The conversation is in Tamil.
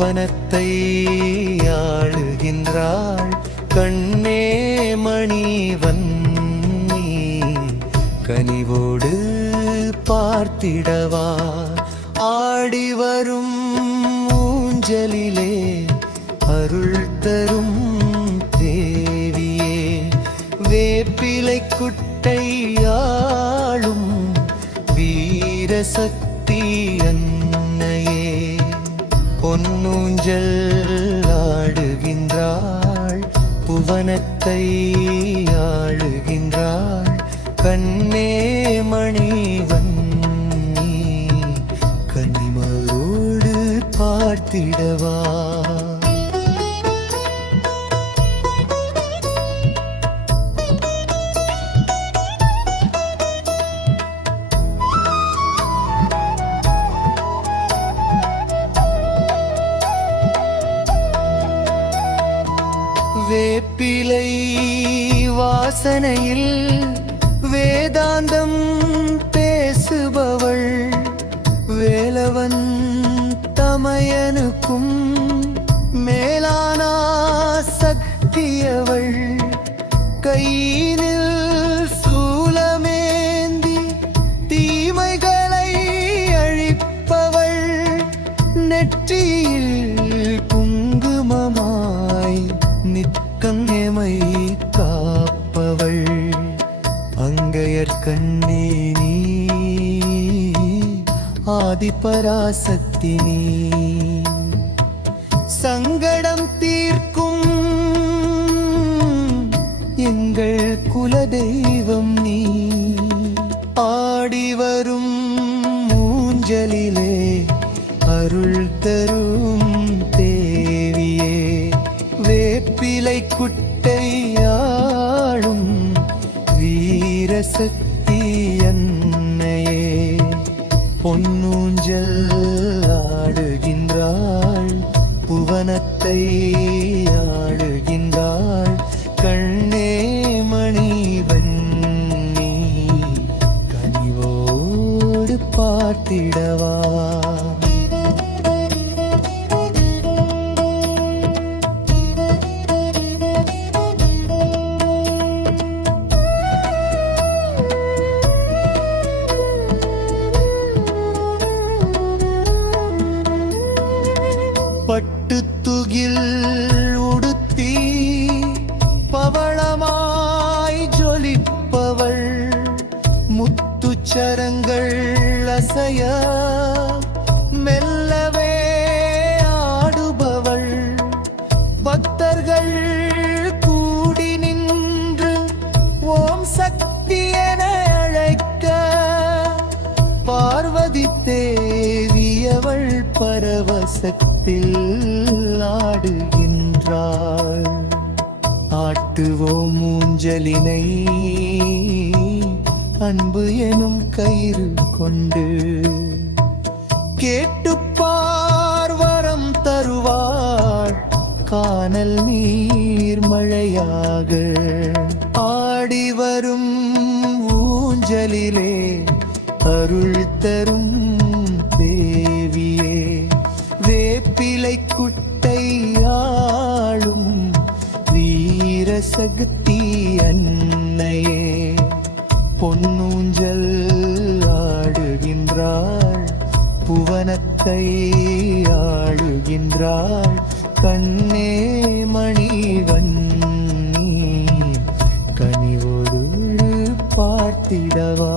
புவனத்தை ஆளுகின்றாள் கண்ணே மணிவன்னி கனிவோடு பார்த்திடவா ஆடி வரும் ஊஞ்சலிலே அருள் தரும் தேவியே வேப்பிலை குட்டையாளும் வீரசக்தி அன்னையே பொன்னூஞ்சல் ஆடுகின்றாள் புவனத்தை ஆளுகின்றாள் கண்ணே மணிவன்னி கனிமரோடு பார்த்திடவா வேப்பிலை வாசனையில் வேதாந்தம் பேசுபவள் வேலவன் தமையனுக்கும் மேலான சக்தியவள் கையினில் சூலமேந்தி தீமைகளை அழிப்பவள் நெற்றியில் குங்குமமாய் நித்தம் எமை காப்பவள் அங்கையற்கண்ணே நீ ஆதிபராசக்தி நீ சங்கடம் தீர்க்கும் எங்கள் குலதெய்வம் நீ ஆடி வரும் ஊஞ்சலிலே அருள் தரும் தேவியே வேப்பிலை குட்டையாளும் வீரசக்தி அன்னையே பொன்னூஞ்சல் ஆடுகின்றாள் புவனத்தை ஆடுகின்றாள் கண்ணே மணிவன்னி கனிவோடு பார்த்திடவா பட்டுத்துகில் உடுத்தி பவளமாய் ஜொலிப்பவள் முத்துச்சரங்கள் அசைய மெல்லவே ஆடுபவள் பக்தர்கள் கூடி நின்று ஓம் சக்தி என அழைக்க பார்வதி தேவியவள் பரவசத்தில் ஆடுகின்றாள் ஆட்டுவோம் ஊஞ்சலினை அன்பு எனும் கயிறு கொண்டு கேட்டுப்பார் வரம் தருவாள் கானல் நீர் மழையாக ஆடி வரும் ஊஞ்சலிலே அருள் தரும் தேவியே வேப்பிலை குட்டையாளும் வீரசக்தி அன்னையே பொன்னூஞ்சல் ஆடுகின்றாள் புவனத்தை ஆளுகின்றாள் கண்ணே மணிவன்னி கனிவோடு பார்த்திடவா